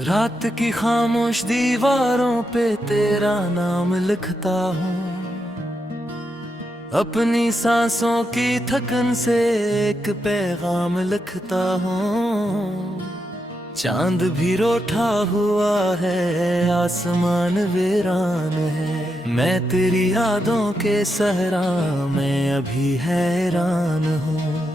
रात की खामोश दीवारों पे तेरा नाम लिखता हूँ, अपनी सांसों की थकन से एक पैगाम लिखता हूँ। चांद भी रोठा हुआ है, आसमान वीरान है, मैं तेरी यादों के सहरा में अभी हैरान हूँ।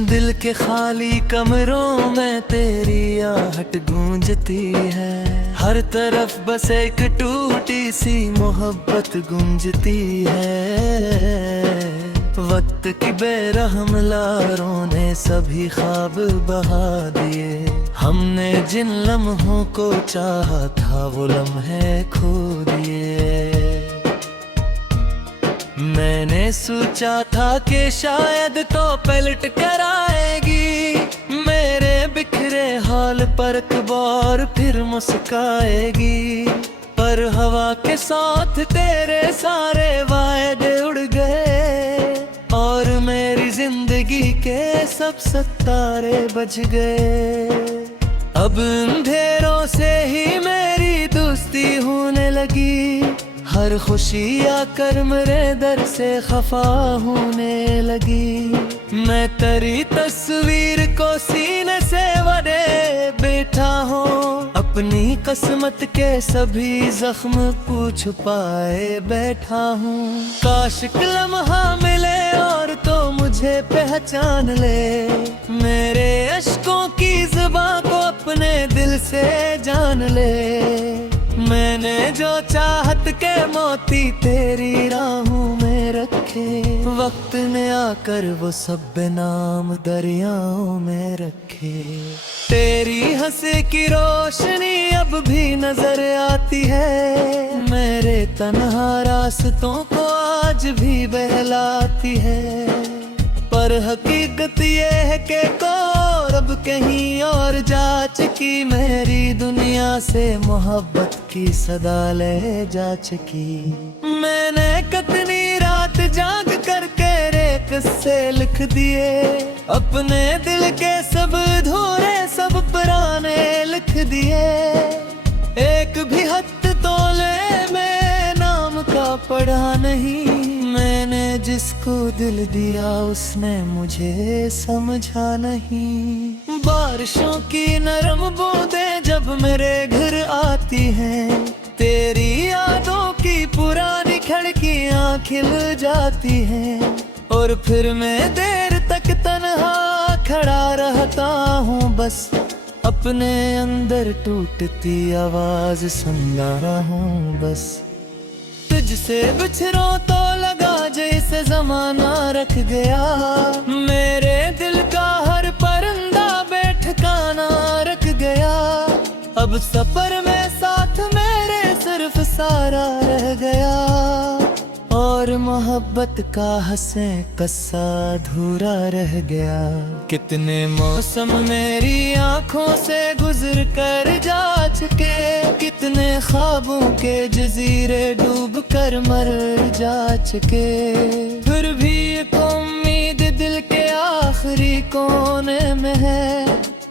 दिल के खाली कमरों में तेरी आहट गूंजती है, हर तरफ बस एक टूटी सी मोहब्बत गूंजती है। वक्त की बेरहम लारों ने सभी ख्वाब बहा दिए, हमने जिन लम्हों को चाहा था वो लम्हे खो दिए। मैंने सोचा था कि शायद तो पलट कर आएगी, मेरे बिखरे हाल पर अखबार फिर मुस्काएगी। पर हवा के साथ तेरे सारे वायदे उड़ गए, और मेरी जिंदगी के सब सितारे बज गए। अब अंधेरों से ही मेरी दोस्ती होने लगी, हर खुशी आकर मेरे दर से खफा होने लगी। मैं तेरी तस्वीर को सीने से वरे बैठा हूँ, अपनी किस्मत के सभी जख्म पूछ पाए बैठा हूँ। काश एक लम्हा मिले और तो मुझे पहचान ले, मेरे अश्कों की ज़ुबान को अपने दिल से जान ले। मैंने जो चाहत के मोती तेरी राहों में रखे, वक्त ने आकर वो सब बेनाम दरियाओं में रखे। तेरी हंसी की रोशनी अब भी नजर आती है, मेरे तन्हा रास्तों को आज भी बहलाती है। पर हकीकत ये है कि कौर अब कहीं और जा चुकी, मेरी दुनिया से मोहब्बत की सदा ले जा चुकी। मैंने कितनी रात जाग करके रे किस्से लिख दिए, अपने दिल के सब अधूरे सब पुराने लिख दिए। एक भी हथ तोले में नाम का पढ़ा नहीं, मैंने जिसको दिल दिया उसने मुझे समझा नहीं। बारिशों की नरम बूंदें जब मेरे घर आती हैं, तेरी यादों की पुरानी खिड़कियां खिल जाती हैं। और फिर मैं देर तक तन्हा खड़ा रहता हूँ, बस अपने अंदर टूटती आवाज सुनता हूँ। बस तुझसे बिछड़ो तो लगा जैसे जमाना रख गया, मेरे दिल का हर परिंदा बेठिकाना रख गया। अब सफर में साथ मेरे सिर्फ सारा रह गया, और मोहब्बत का हंसे कस्सा अधूरा रह गया। कितने मौसम मेरी आंखों से गुजर कर जा चुके, कितने ख्वाबों के जजीरे डूब कर मर जा चुके। फिर भी एक उम्मीद दिल के आखिरी कोने में है,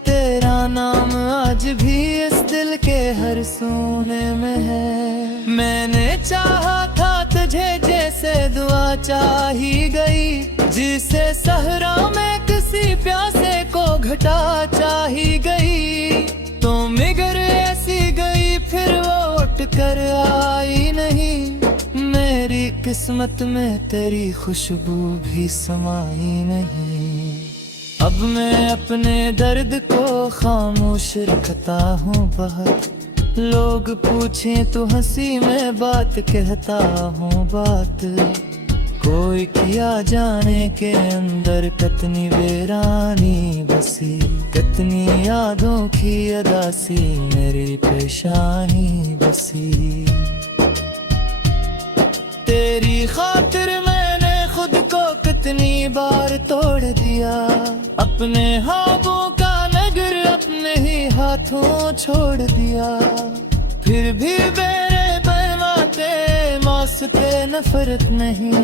तेरा नाम आज भी इस दिल के हर सोने में है। मैंने चाहा था तुझे जैसे दुआ चाही गई, जिसे सहरा में किसी प्यासे को घटा चाही गई। तो मगर ऐसी गई फिर वो उठ कर आई नहीं, मेरी किस्मत में तेरी खुशबू भी समाई नहीं। अब मैं अपने दर्द को खामोश रखता हूँ बहुत, लोग पूछें तो हंसी में बात कहता हूँ बात। कोई किया जाने के अंदर कितनी वीरानी बसी, कितनी यादों की अदासी मेरी पेशानी बसी। तेरी खातिर मैंने खुद को कितनी बार तोड़ दिया, अपने ख्वाबों का नगर अपने ही हाथों छोड़ दिया। फिर भी मेरे बरवाते मौसते नफरत नहीं,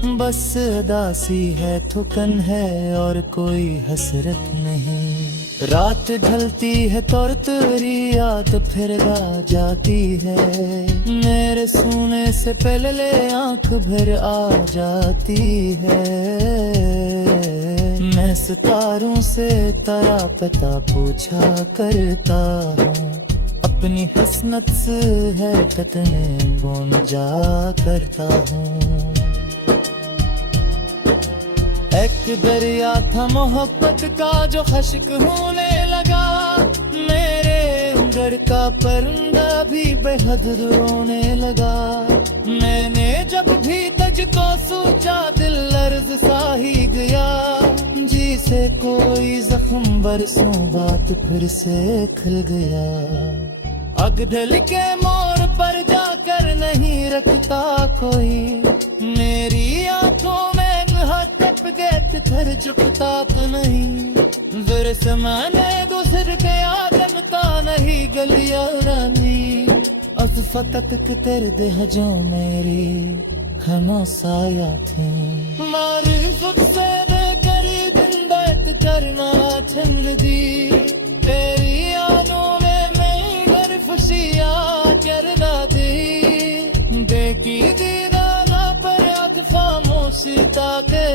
बस उदासी है, थुकन है और कोई हसरत नहीं। रात ढलती है तो तेरी याद फिर गा जाती है, मेरे सोने से पहले आंख भर आ जाती है। मैं सितारों से तारा पता पूछा करता हूँ, अपनी हसनत से है कतने बोन जा करता हूँ। एक दरिया था मोहब्बत का जो खश्क होने लगा, मेरे घर का परिंदा भी बेहद रोने लगा। मैंने जब भी तुझको सोचा दिल लर्ज सा ही गया, जी से कोई जख्म बरसों बात फिर से खिल गया। अगडल के मोड़ पर जाकर नहीं रखता कोई, मेरी आंखों में घर झुकता तो नहीं। फिर समाने गुजर गया जमता नहीं गलियां रानी, अब फकत तेरे देह जो मेरी खामोशाया थी। मारिफत से बेकरी दिन बात करना ठंड दी, तेरी यादों में मैं घर खुशियां करना दी। देखी दीदाना पर अब खामोशी ताके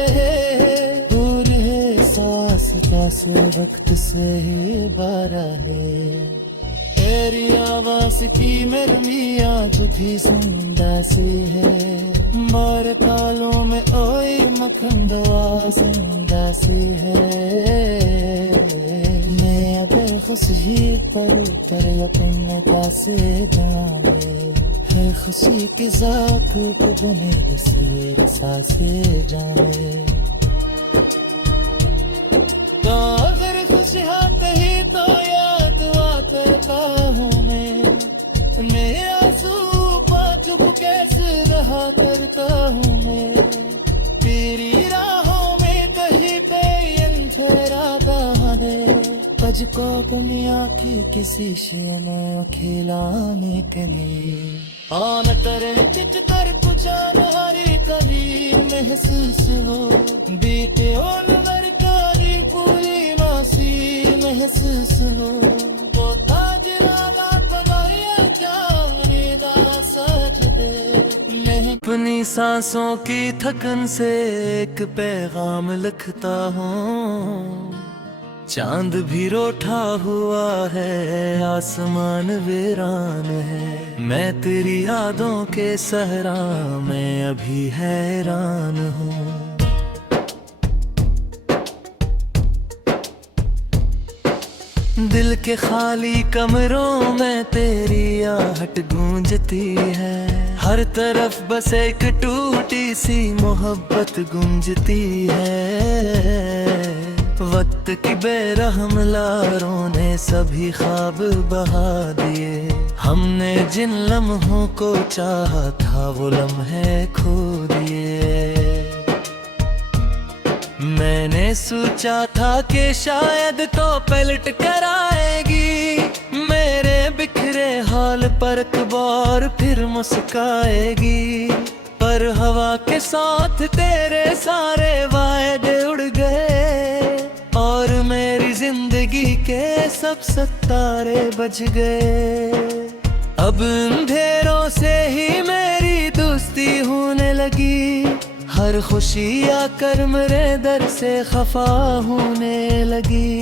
पास वक्त से ही बारा है। तेरी आवाज की मेरी याद भी जिंदा सी है, मारे तालों में ओए मखन दुआ जिंदा सी है। मैं अब खुशी पर यकीन से जाने है, खुशी की ज़ाक को बने तस्वीर सांसे जाए। तो अगर खुशियाँ कही तो याद आता हूँ मैं, मेरा सूपा चुप कैसे रहा करता हूँ मैं। तेरी राहों में कहीं पे अंधेरा दाने, तुझको दुनिया की किसी शे ने खिलाने के लिए। आन करे चिच कर कुछ हरी कभी महसूस हो, बीते उन महसूस हो। वो ताज लाला बनाया जाने दा सजदे, मैं अपनी सांसों की थकन से एक पैगाम लिखता हूँ। चांद भी रोठा हुआ है, आसमान वीरान है, मैं तेरी यादों के सहरा में अभी हैरान हूँ। दिल के खाली कमरों में तेरी आहट गूंजती है, हर तरफ बस एक टूटी सी मोहब्बत गूंजती है। वक्त की बेरहम लारों ने सभी ख्वाब बहा दिए, हमने जिन लम्हों को चाहा था वो लम्हे खो दिए। मैंने सोचा था कि शायद तो पलट कर आएगी, मेरे बिखरे हाल पर कबार फिर मुस्काएगी। पर हवा के साथ तेरे सारे वायदे उड़ गए, और मेरी जिंदगी के सब सितारे बज गए। अब अंधेरों से ही मेरी दोस्ती होने लगी, हर खुशी आकर मेरे दर से खफा होने लगी।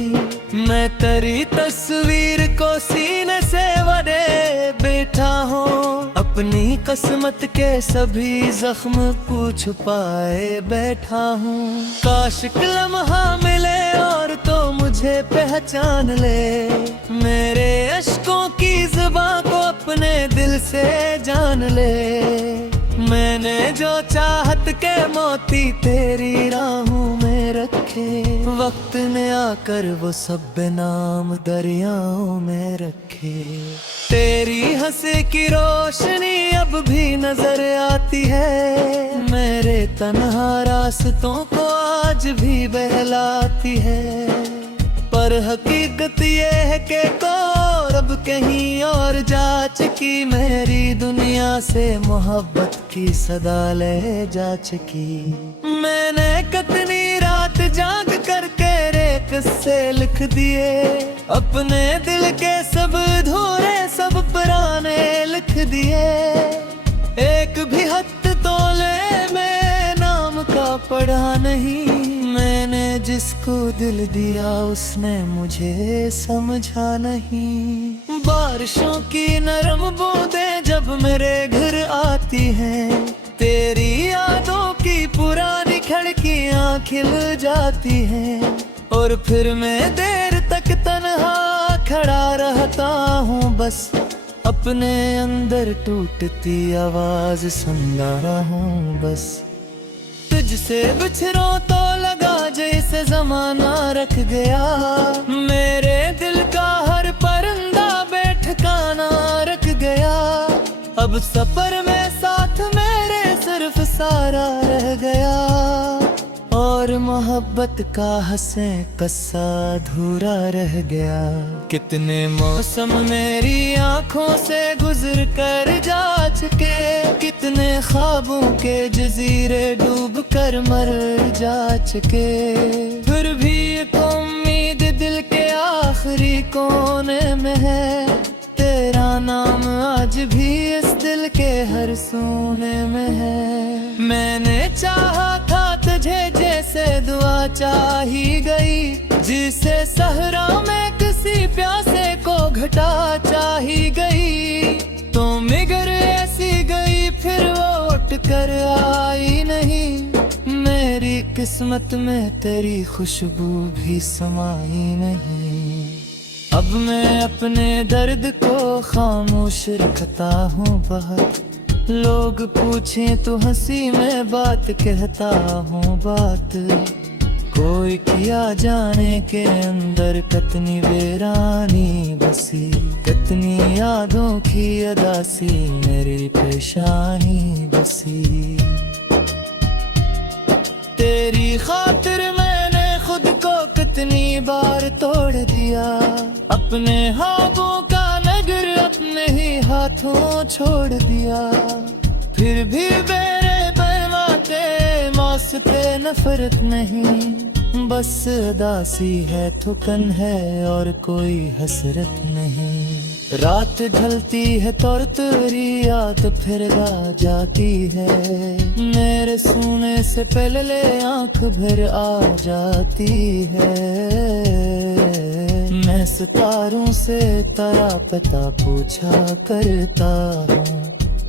मैं तेरी तस्वीर को सीने से वरे बैठा हूँ, अपनी किस्मत के सभी जख्म को छुपाए बैठा हूँ। काश लम्हा मिले और तो मुझे पहचान ले, मेरे अश्कों की ज़ुबान को अपने दिल से जान ले। मैंने जो चाहत के मोती तेरी राहों में रखे, वक्त ने आकर वो सब बेनाम दरियाओं में रखे। तेरी हंसी की रोशनी अब भी नजर आती है, मेरे तन्हा रास्तों को आज भी बहलाती है। पर हकीकत ये है कि कोर अब कहीं और जा चुकी, मेरी दुनिया से मोहब्बत की सदा ले जा चुकी। मैंने कितनी रात जाग करके रे किस्से लिख दिए, अपने दिल के सब अधूरे सब पुराने लिख दिए। एक भी हथ तोले में नाम का पढ़ा नहीं, मैंने जिसको दिल दिया उसने मुझे समझा नहीं। बारिशों की नरम बूंदें जब मेरे घर आती हैं, तेरी यादों की पुरानी खिड़कियां खिल जाती हैं। और फिर मैं देर तक तन्हा खड़ा रहता हूँ, बस अपने अंदर टूटती आवाज सुन रहा हूँ। बस तुझसे बिछड़ो तो लगा जैसे जमाना रख गया, मेरे दिल का हर परिंदा बेठिकाना रख गया। अब सफर में साथ मेरे सिर्फ सारा रह गया, और मोहब्बत का हंसे कस्सा अधूरा रह गया। कितने मौसम मेरी आंखों से गुजर कर जा चुके, कितने ख्वाबों के जजीरे डूब कर मर जा चुके। फिर भी एक उम्मीद दिल के आखिरी कोने में है, तेरा नाम आज भी इस दिल के हर सोने में है। मैंने चाहा था तुझे जैसे दुआ चाही गई, जिसे सहरा में किसी प्यासे को घटा चाही गई। तो मगर ऐसी गई फिर वो उठ कर आई नहीं, मेरी किस्मत में तेरी खुशबू भी समाई नहीं। अब मैं अपने दर्द को खामोश रखता हूँ बहुत, लोग पूछें तो हंसी में बात कहता हूँ बात। कोई किया जाने के अंदर कितनी वीरानी बसी, कितनी यादों की अदासी मेरी पेशानी बसी। तेरी खातिर मैंने खुद को कितनी बार तोड़ दिया, अपने ख्वाबों का नगर अपने ही हाथों छोड़ दिया। फिर भी मेरे बरमाते मौसते नफरत नहीं, बस उदासी है थुकन है और कोई हसरत नहीं। रात ढलती है तो तेरी याद फिर आ जाती है, मेरे सोने से पहले आंख भर आ जाती है। मैं सितारों से तेरा पता पूछा करता हूँ,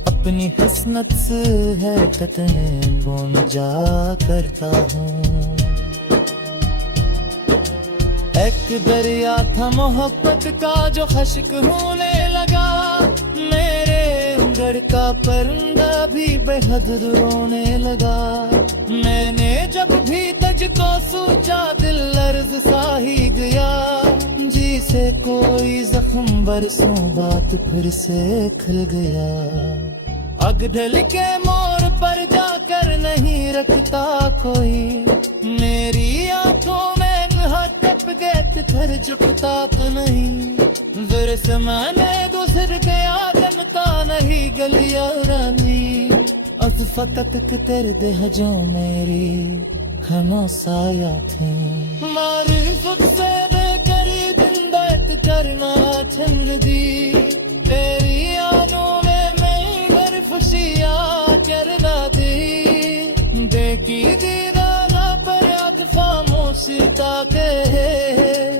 अपनी हसनत से है कितने बोन जा करता हूँ। एक दरिया था मोहब्बत का जो खश्क होने लगा, मेरे घर का परिंदा भी बेहद रोने लगा। मैंने जब भी तुझको सोचा दिल लर्ज सा ही गया, जी से कोई जख्म बरसों बात फिर से खिल गया। अगडल के मोड़ पर जाकर नहीं रखता कोई, मेरी आंखों में टप गए फिर झुकता तो नहीं। फिर समाने गुजर गया जनता नहीं गलियां रानी, अब फकत तेरे देह जो मेरी खनो साया थे। मारी खुद से बेकरी दिन बैठ करना छंद दी, तेरी यादों में मैं घर खुशियां करना दी। देखी दीदाना पर आग खामोशी ताके,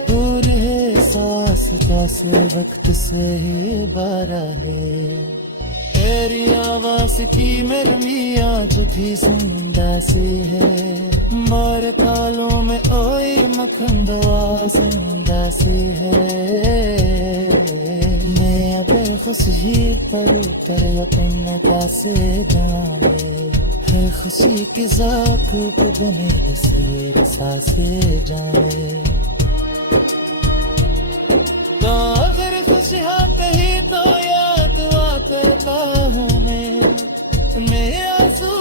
दूर है सांस जैसे वक्त से ही बारा है। तेरी आवाज की मेरी मियाँ जो भी जिंदा सी है, मारे तालों में ओए मखन दवा जिंदा सी है। मैं अब खुशी पर उतर अपने कैसे जाने, हर खुशी के ज़ाक को बने से सांसे जाने। तो अगर खुशी कहीं तो याद आता हूँ मैं आंसू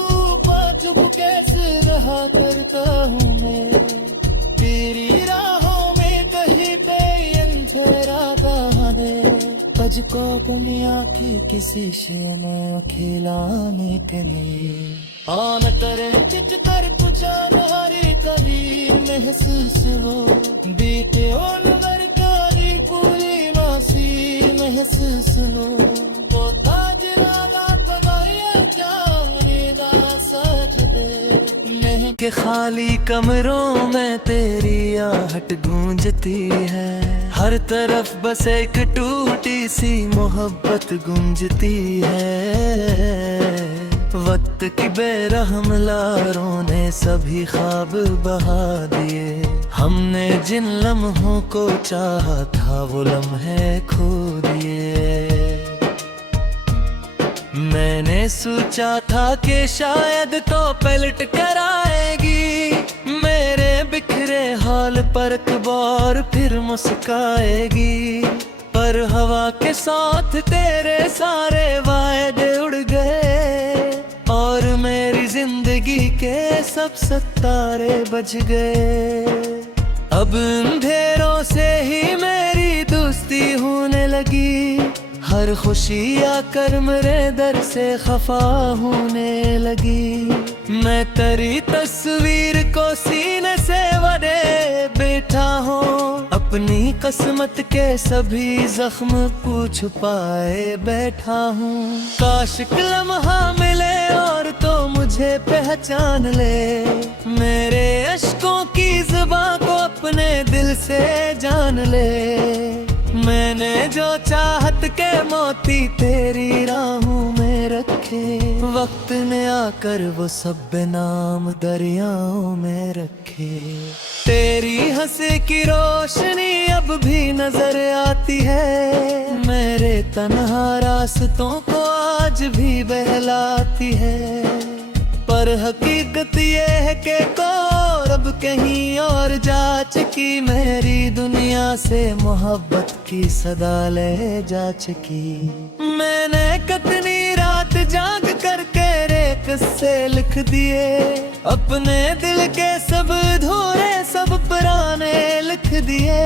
चुप कैसे रहा करता हूँ मैं, तेरी राहों में कहीं पे अंधेरा बहाने। को अपनी आँखें किसी शे ने खिलाने के लिए आन करे चिच कर पुचान हरी कभी महसूस हो बीते उन वर काली पूरी मासी महसूस हो वो ताज राला बनाया जाने दा सज दे के खाली कमरों में तेरी आहट गूंजती है हर तरफ बस एक टूटी सी मोहब्बत गूंजती है वक्त की बेरहम लारों ने सभी ख्वाब बहा दिए हमने जिन लम्हों को चाहा था वो लम्हे खो दिए मैंने सोचा था कि शायद तो पलट कर आएगी मेरे बिखरे हाल पर अखबार फिर मुस्काएगी पर हवा के साथ तेरे सारे वायदे उड़ गए और मेरी जिंदगी के सब सितारे बज गए अब अंधेरों से ही मेरी दोस्ती होने लगी हर खुशी आकर मेरे दर से खफा होने लगी मैं तेरी तस्वीर को सीने से वरे बैठा हूँ अपनी किस्मत के सभी जख्म को छुपाए बैठा हूँ काश एक लम्हा मिले और तो मुझे पहचान ले मेरे अश्कों की जुबान को अपने दिल से जान ले मैंने जो चाहत के मोती तेरी राहों में रखे वक्त ने आकर वो सब बेनाम दरियाओं में रखे तेरी हंसी की रोशनी अब भी नजर आती है मेरे तन्हा रास्तों को आज भी बहलाती है पर हकीकत ये है कि अब कहीं और जा चुकी मेरी दुनिया से मोहब्बत की सदा ले जा चुकी मैंने कितनी रात जाग करके रे किस्से लिख दिए अपने दिल के सब अधूरे सब पुराने लिख दिए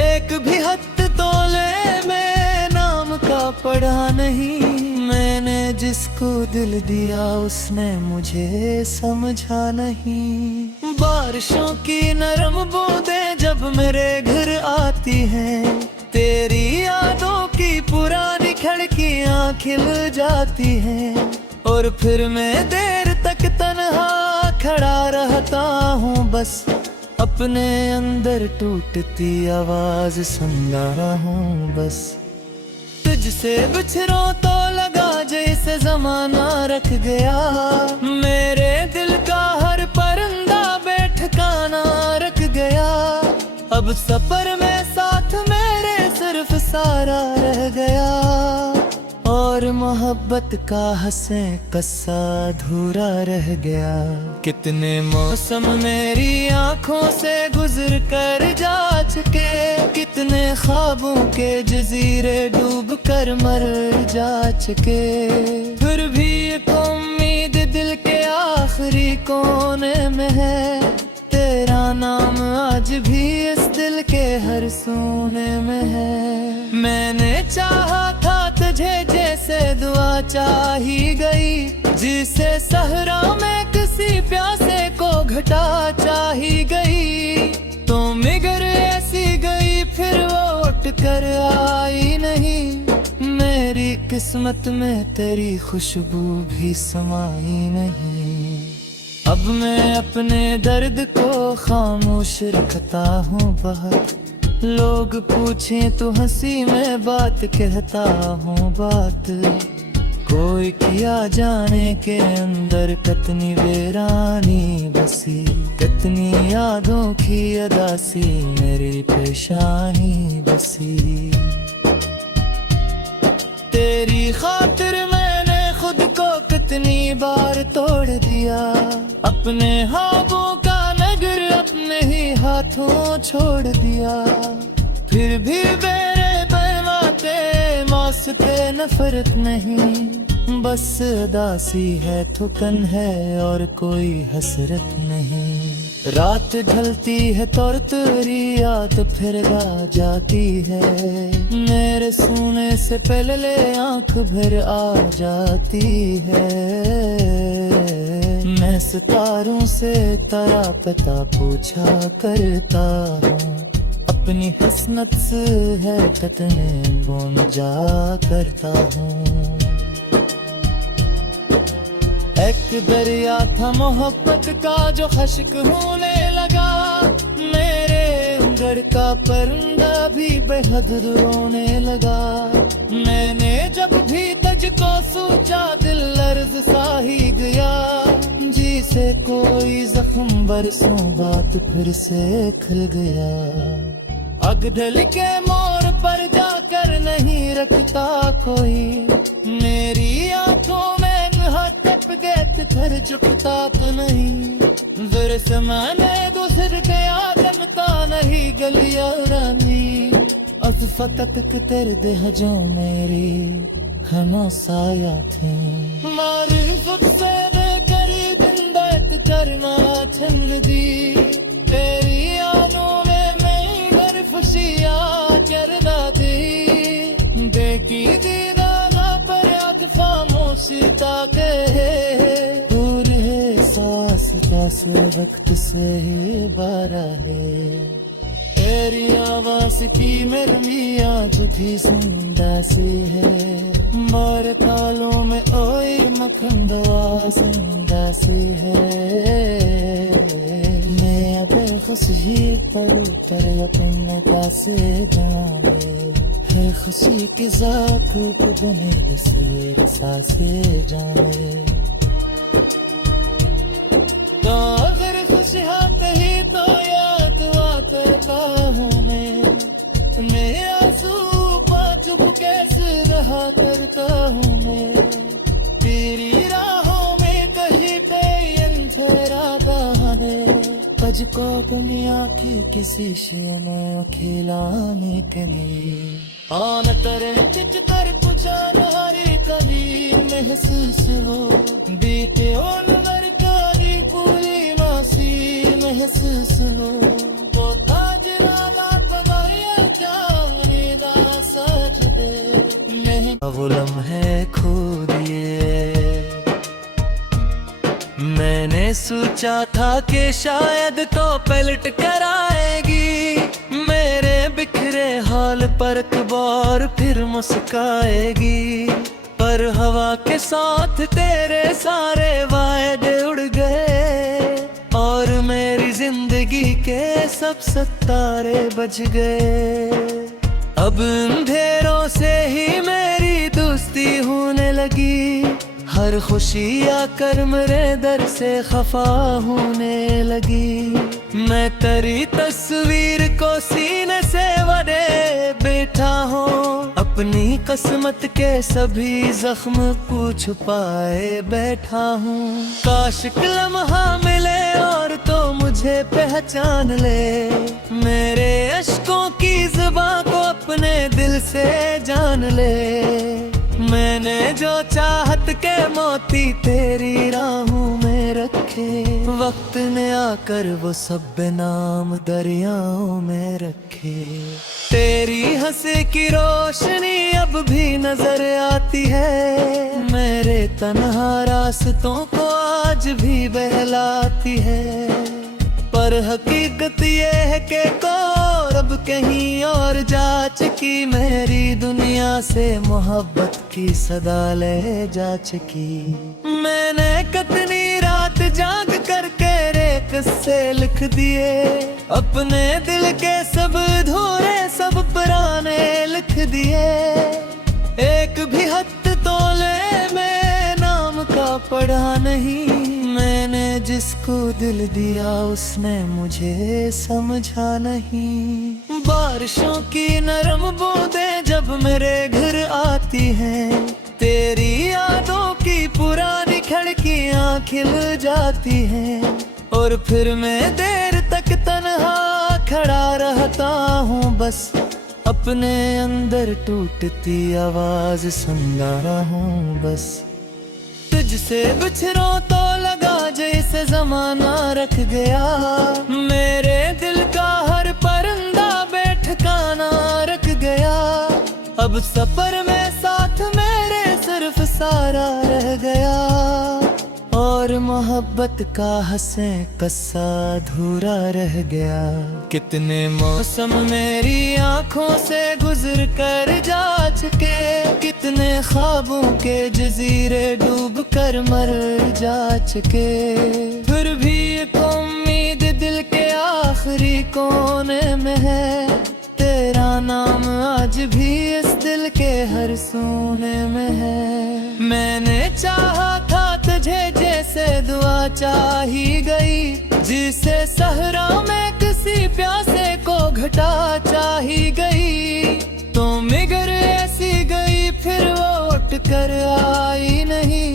एक भी हद तोले में नाम का पढ़ा नहीं मैंने जिसको दिल दिया उसने मुझे समझा नहीं बारिशों की नरम बूंदें जब मेरे घर आती हैं तेरी यादों की पुरानी खिड़कियां खिल जाती हैं और फिर मैं देर तक तन्हा खड़ा रहता हूँ बस अपने अंदर टूटती आवाज सुन रहा हूँ बस तुझसे बिछड़ो तो लगा जैसे जमाना रख गया मेरे दिल का हर परिंदा बेठिकाना रख गया अब सफर में साथ मेरे सिर्फ सारा रह गया और मोहब्बत का हंसे कस्सा अधूरा रह गया कितने मौसम मेरी आंखों से गुजर कर जा चुके कितने ख्वाबों के जजीरे डूब कर मर जा चुके फिर भी एक उम्मीद दिल के आखिरी कोने में है तेरा नाम आज भी इस दिल के हर सोने में है मैंने चाहा था तुझे जैसे दुआ चाही गई जिसे सहरा में किसी प्यासे को घटा चाही गई तो मगर ऐसी गई फिर वो उठ कर आई नहीं मेरी किस्मत में तेरी खुशबू भी समाई नहीं अब मैं अपने दर्द को खामोश रखता हूँ बहुत लोग पूछें तो हंसी में बात कहता हूँ बात कोई किया जाने के अंदर कितनी वीरानी बसी कितनी यादों की अदासी मेरी पेशानी बसी तेरी खातिर मैंने खुद को कितनी बार तोड़ दिया अपने ख्वाबों का नगर अपने ही हाथों छोड़ दिया फिर भी मेरे बरमाते मौसते नफरत नहीं बस उदासी है थुकन है और कोई हसरत नहीं रात ढलती है तो तेरी याद फिर गा जाती है, मेरे सोने से पहले आंख भर आ जाती है। मैं सितारों से तारा पता पूछा करता हूँ, अपनी हसनत से है कितने गुण जा करता हूँ। एक दरिया था मोहब्बत का जो खश्क होने लगा, मेरे घर का परिंदा भी बेहद रोने लगा। मैंने जब भी तुझको सोचा दिल लर्ज सा ही गया, जी से कोई जख्म बरसों बाद फिर से खिल गया। अगढल के मोड़ पर जाकर नहीं रखता कोई, मेरी आंखों में घर झुकता तो नहीं। फिर समाने गुजर गया जनता नहीं गलियां रानी, अस फकत तेरे देह जो मेरी खनो साया थे। मारी खुद से करीब हिदायत करना छंद दी, तेरी आनों में मैं घर खुशियां करना दी। देखी दीदाना पर आग खामोशी ताके, पास वक्त से ही बारा है। तेरी आवाज की मेरी आज भी जिंदा सी है, मारे तालों में ओए मखन दुआ जिंदा सी है। मैं अब खुश ही पर अपने से जाने, है खुशी की ज़ात को बने से सांसें जाने। तो अगर खुशियाँ कही तो याद आता हूँ मैं आंसू चुप कैसे रहा करता हूँ मैं। तेरी राहों में कहीं पे अंधेरा बहाने, तुझको दुनिया की किसी शे ने खिलाने के लिए आन तेरे चिच कर पूछा नारी कभी महसूस हो, बीते उन पूरी मासी महसूस हो। वो ताज वाला बनाया जाने दा सज दे, मैं वो लम्हे खो दिए। मैंने सोचा था कि शायद तो पलट कर आएगी, मेरे बिखरे हाल पर अखबार फिर मुस्काएगी। पर हवा के साथ तेरे सारे वायदे उड़ गए, और मेरी जिंदगी के सब सितारे बज गए। अब अंधेरों से ही मेरी दोस्ती होने लगी, हर खुशी आकर मेरे दर से खफा होने लगी। मैं तेरी तस्वीर को सीने से वडे बैठा हूँ, अपनी किस्मत के सभी जख्म को छुपाए बैठा हूँ। काश लम्हा मिले और तो मुझे पहचान ले, मेरे अश्कों की जुबान को अपने दिल से जान ले। मैंने जो चाहत के मोती तेरी राहों में रखे, वक्त ने आकर वो सब नाम दरियाओं में रखे। तेरी हंसी की रोशनी अब भी नजर आती है, मेरे तन्हा रास्तों को आज भी बहलाती है। पर हकीकत ये है कि कौर अब कहीं और जा चुकी, मेरी दुनिया से मोहब्बत की सदा ले जा चुकी। मैंने कितनी रात जाग करके रे किस्से लिख दिए, अपने दिल के सब अधूरे सब पुराने लिख दिए। एक भी हथ तोले में नाम का पढ़ा नहीं, मैंने जिसको दिल दिया उसने मुझे समझा नहीं। बारिशों की नरम बूंदें जब मेरे घर आती हैं, तेरी यादों की पुरानी खिड़कियां खिल जाती हैं। और फिर मैं देर तक तन्हा खड़ा रहता हूँ, बस अपने अंदर टूटती आवाज सुनता हूँ बस। तुझसे बिछड़ो तो लगा जैसे जमाना रख गया, सफर में साथ मेरे सिर्फ सारा रह गया, और मोहब्बत का हंसे कस्सा अधूरा रह गया। कितने मौसम मेरी आंखों से गुजर कर जा चुके, कितने ख्वाबों के जजीरे डूब कर मर जा चुके, फिर भी एक उम्मीद दिल के आखिरी कोने में है। तेरा नाम आज भी इस दिल के हर सोने में है। मैंने चाहा था तुझे जैसे दुआ चाही गई, जिसे सहरा में किसी प्यासे को घटा चाही गई। तो मगर ऐसी गई फिर वो उठ कर आई नहीं,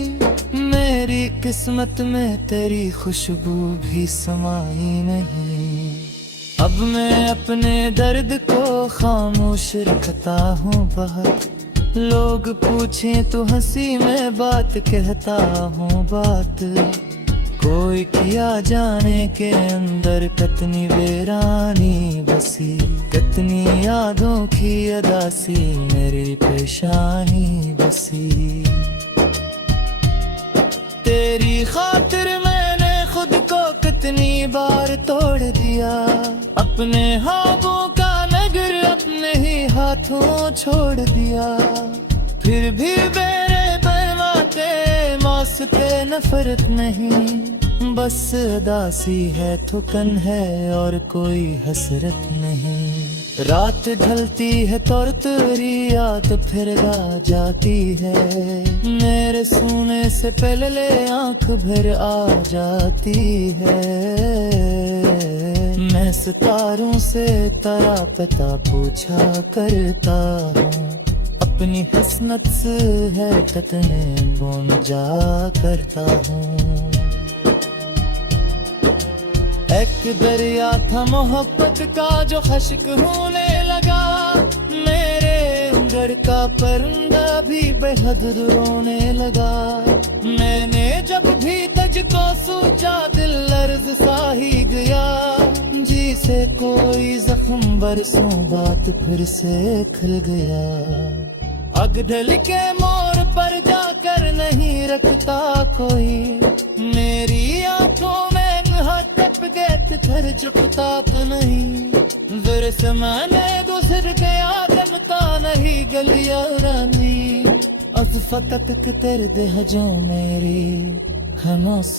मेरी किस्मत में तेरी खुशबू भी समाई नहीं। अब मैं अपने दर्द को खामोश रखता हूँ बाहर, लोग पूछें तो हंसी में बात कहता हूँ बात। कोई किया जाने के अंदर कितनी वीरानी बसी, कितनी यादों की अदासी मेरी पेशानी बसी। तेरी खातिर मैंने खुद को कितनी बार तोड़ दिया, अपने ख्वाबों का नगर अपने ही हाथों छोड़ दिया। फिर भी मेरे बरमाते मौसते नफरत नहीं, बस उदासी है थुकन है और कोई हसरत नहीं। रात ढलती है तो तेरी याद फिर आ जाती है, मेरे सोने से पहले आंख भर आ जाती है। मैं सितारों से तारा पता पूछा करता हूँ, अपनी हसनत से है कितने बोन जा करता हूँ। एक दरिया था मोहब्बत का जो खश्क होने लगा, मेरे अंदर का परिंदा भी बेहद रोने लगा। मैंने जब भी तुझको सोचा दिल लर्ज सा ही गया, जी से कोई जख्म बरसों बात फिर से खिल गया। अगडल के मोड़ पर जाकर नहीं रखता कोई, मेरी आंखों में फिर झुकता तो नहीं। फिर समाने गुजर गया जमता नहीं गलियां रानी, अब फकत तेरे दे जो मेरी खामोश।